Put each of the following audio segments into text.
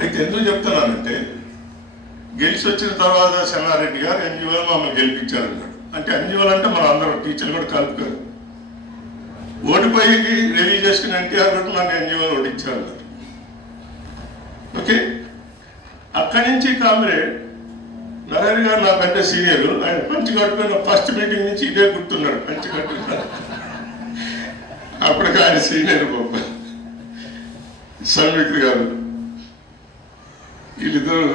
అయితే ఎందుకు చెప్తున్నానంటే గెలిచి వచ్చిన తర్వాత చెన్నారెడ్డి గారు ఎన్జిఓలు మమ్మల్ని గెలిపించారన్నాడు. అంటే ఎన్జిఓలు అంటే మన అందరూ టీచర్లు కూడా కలుపుతారు. ఓడిపోయి రివ్యూ చేసుకుని ఎన్టీఆర్ కూడా నాకు ఎన్జిఓలు ఓడించారన్నారు. ఓకే, అక్కడి నుంచి కామ్రేడ్ నరేంద్ర గారు నాకంటే సీనియర్. ఆయన పంచి కట్టుకున్న ఫస్ట్ మీటింగ్ నుంచి ఇదే గుర్తున్నాడు, పంచి కట్టుకున్నాడు. అప్పటికి ఆయన సీనియర్ గొప్ప సంయుక్త గారు, వీళ్ళిద్దరు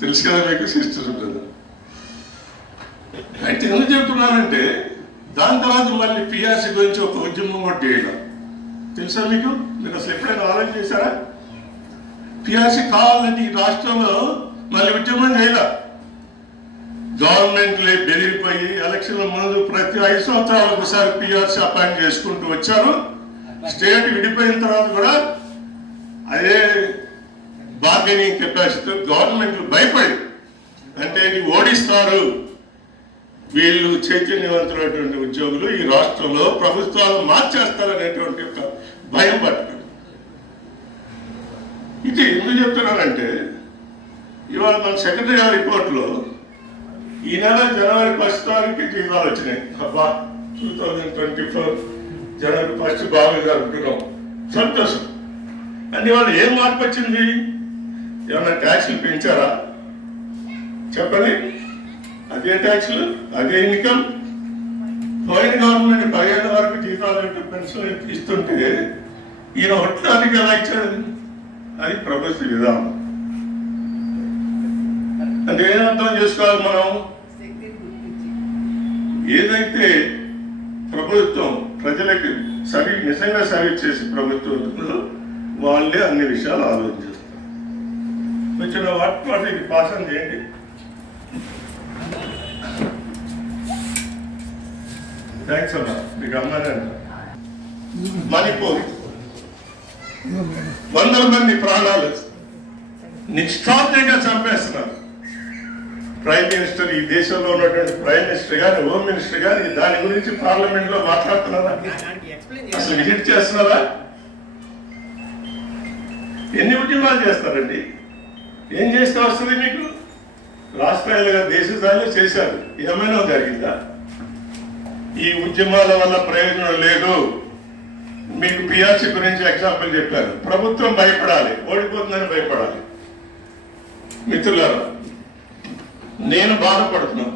తెలుసు కదా మీకు, సిస్టర్స్ ఉంటుంది. అయితే ఎందుకు చెప్తున్నానంటే దాని తర్వాత మళ్ళీ పిఆర్సీ గురించి ఒక ఉద్యమం కూడా చేయడం తెలుసా మీకు? మీరు అసలు ఎప్పుడైనా ఆలోచన చేశారా? పిఆర్సీ కావాలని ఈ రాష్ట్రంలో మళ్ళీ ఉద్యమం చేయాల. గవర్నమెంట్లే బెదిరిపోయి ఎలక్షన్ల ముందు ప్రతి 5 సంవత్సరాలకు ఒకసారి పిఆర్సీ అపాయింట్ చేసుకుంటూ వచ్చారు. స్టేట్ విడిపోయిన తర్వాత కూడా అదే బార్గెనింగ్ కెపాసిటీ. గవర్నమెంట్లు భయపడి అంటే ఓడిస్తారు వీళ్ళు చైతన్యవంతులైనటువంటి ఉద్యోగులు ఈ రాష్ట్రంలో ప్రభుత్వాలు మార్చేస్తారనేటువంటి ఒక భయం పట్టుకుంది. ఇది ఎందుకు చెప్తున్నానంటే ఇవాళ మన సెక్రటరీ గారి రిపోర్ట్లో ఈ నెల జనవరి 1 తారీఖు జీతాలు వచ్చినాయి. అబ్బా 2024 జనవరి 1 బాగా జరుపుకున్నాం, సంతోషం. అంటే వాళ్ళు ఏం మార్పు వచ్చింది? ఏమన్నా ట్యాక్సులు పెంచారా చెప్పండి? అదే ట్యాక్సులు, అదే ఇన్కమ్. పోయిన గవర్నమెంట్ 10 ఏళ్ళ వరకు జీతాలు పెన్షన్ ఇస్తుంటే ఈయన ఒట్లానికి ఎలా ఇచ్చాడు? అది ప్రభుత్వ విధానం. అంటే ఏం అర్థం చేసుకోవాలి మనం? ఏదైతే ప్రభుత్వం ప్రజలకు నిజంగా సర్వీస్ చేసే ప్రభుత్వంలో వాళ్ళే అన్ని విషయాలు ఆలోచిస్తారు. వచ్చిన వాటికి పాసన చేయండి. థ్యాంక్స్ అమ్మా, మీకు అమ్మానే అంట. మణిపూర్ 100 మంది ప్రాణాలు నిష్ఠాంతంగా చంపేస్తున్నారు. ప్రైమ్ మినిస్టర్, ఈ దేశంలో ఉన్నటువంటి ప్రైమ్ మినిస్టర్ గాని హోమ్ మినిస్టర్ గాని దాని గురించి పార్లమెంట్ లో మాట్లాడుతున్నారా? అసలు విజిట్ చేస్తున్నారా? ఎన్ని ఉద్యమాలు చేస్తారండి? ఏం చేస్తే వస్తుంది మీకు? రాష్ట్రాలుగా దేశ స్థాయిలో చేశారు, ఏమైనా జరిగిందా? ఈ ఉద్యమాల వల్ల ప్రయోజనం లేదు. మీకు పిఆర్సీ గురించి ఎగ్జాంపుల్ చెప్పారు. ప్రభుత్వం భయపడాలి, ఓడిపోతుందని భయపడాలి. మిత్రులారా, నేను బాధపడుతున్నాను.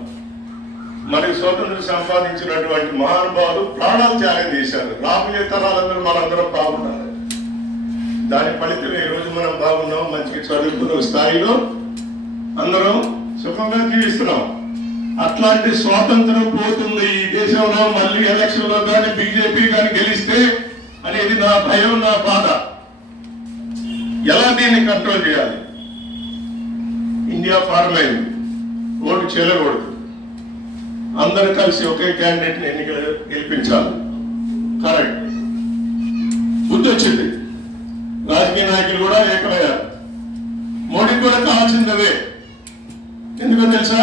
మరి స్వాతంత్రం సంపాదించినటువంటి మహానుభావులు ప్రాణాలు త్యాగం చేశారు. రాబోయే తరాలందరూ మనందరం బాగుండాలి. దాని ఫలితం ఈ రోజు మనం బాగున్నాం, మంచిగా చదువుకున్న స్థాయిలో అందరం సుఖంగా జీవిస్తున్నాం. అట్లాంటి స్వాతంత్రం పోతుంది ఈ దేశంలో. మళ్ళీ ఎలక్షన్ లో కానీ బీజేపీ కానీ గెలిస్తే అనేది నా భయం, నా బాధ. ఎలా దీన్ని కంట్రోల్ చేయాలి? ఇండియా ఫార్మ్ అయింది, ఓటు చెల్లకూడదు. అందరూ కలిసి ఒకే క్యాండిడేట్ ఎన్నికలు గెలిపించాలి. కరెక్ట్, బుద్ధి వచ్చింది. రాజకీయ నాయకులు కూడా ఏకమయ్యారు. మోడీకి కూడా కావాల్సిందే. ఎందుకో తెలుసా?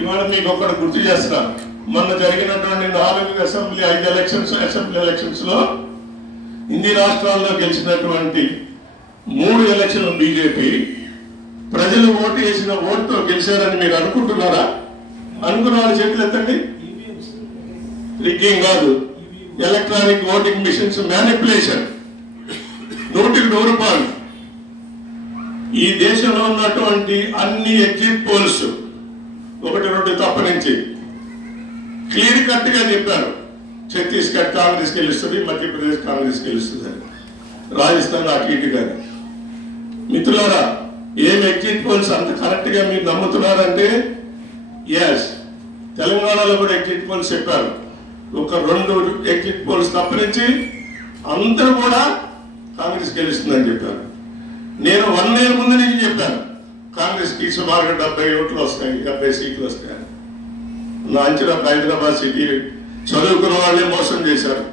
ఇవాళ మీకు ఒక్కడు గుర్తు చేస్తున్నారు. మొన్న జరిగినటువంటి 4 అసెంబ్లీ 5 అసెంబ్లీ ఎలక్షన్స్ లో హిందీ రాష్ట్రాల్లో గెలిచినటువంటి 3 ఎలక్షన్లు బీజేపీ ప్రజలు ఓటు వేసిన ఓటుతో గెలిచారని మీరు అనుకుంటున్నారా? అనుకున్న వాళ్ళ చేతులు ఎత్తండి. రిగ్గింగ్ కాదు, ఎలక్ట్రానిక్ ఓటింగ్ మిషన్స్ మ్యానిపులేషన్ 100% ఈ దేశంలో ఉన్నటువంటి అన్ని ఎగ్జిట్ పోల్స్ 1-2 తప్ప నుంచి క్లియర్ కట్ గా చెప్పారు. ఛత్తీస్గఢ్ కాంగ్రెస్ గెలుస్తుంది, మధ్యప్రదేశ్ కాంగ్రెస్ గెలుస్తుంది, రాజస్థాన్ అటు ఇటు కానీ. మిత్రులారా, ఏం ఎగ్జిట్ పోల్స్ అంత కరెక్ట్ గా మీరు నమ్ముతున్నారంటే ఎస్, తెలంగాణలో కూడా ఎగ్జిట్ పోల్స్ చెప్పారు. ఒక 2 ఎగ్జిట్ పోల్స్ తప్ప నుంచి అందరూ కూడా కాంగ్రెస్ గెలుస్తుందని చెప్పారు. నేను 1 year ముందు నుంచి చెప్పాను కాంగ్రెస్ కి సుమారుగా 70 ఓట్లు వస్తాయి, 70 సీట్లు వస్తాయి. నా అంచనా హైదరాబాద్ సిటీ చదువుకున్న వాళ్ళే మోసం చేశారు.